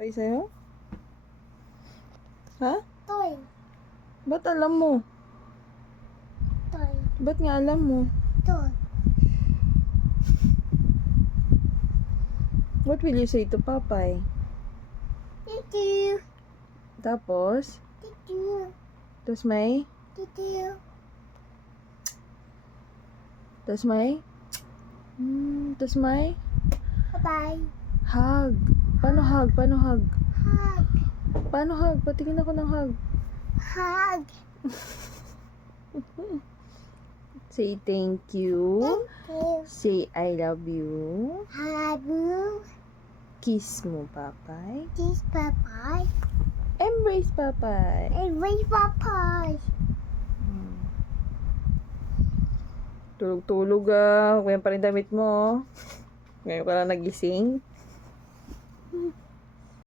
Ay, sa'yo? Ha? Toy. Ba't alam mo? Toy. Ba't nga alam mo? Toy. What will you say to Papay? Titi. Tapos? Titi. Tapos may? Titi. Tapos may? Tapos may? Bye-bye. Hug. Paano hug? Paano hug? Hug. Paano hug? Patingin ako ng hug. Hug. Say thank you. Thank you. Say I love you. Have you? Kiss mo, Papay. This Popeye. Embrace, Papay. And wait Popeye. Tulog-tulog ah. Ngayon pa rin damit mo. Ngayon ka lang nagising.